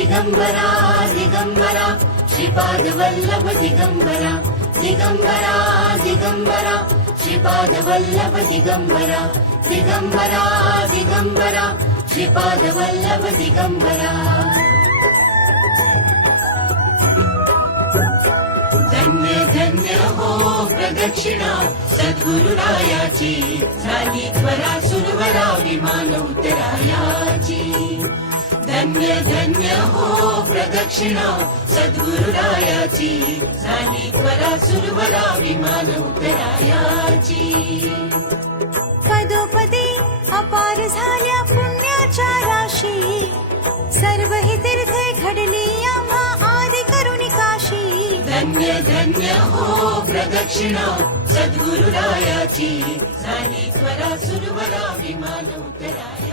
दिगंबरा दिगंबरा श्रीपाद वल्लभ दिगंबरा दिगंबरा दिगंबरा श्रीपाद वल्लभ दिगंबरा दिगंबरा दिगंबरा श्रीपाद वल्लभ दिगंबरा धन्य धन्य हो प्रदक्षिणा सद्गुरुरायाची झाली त्वरा सुरवरा विमान उतरायाची धन्य धन्य हो प्रदक्षिणा सद्गुरुरायाची झाली त्वरा सुरवरा विमान उतरायाची पदोपदी अपार झाल्या पुण्याच्या राशी सर्व ही तीर्थे घडली आम्हा आदि करुणी काशी धन्य धन्य हो प्रदक्षिणा सद्गुरुरायाची झाली त्वरा सुरवरा विमान उतराया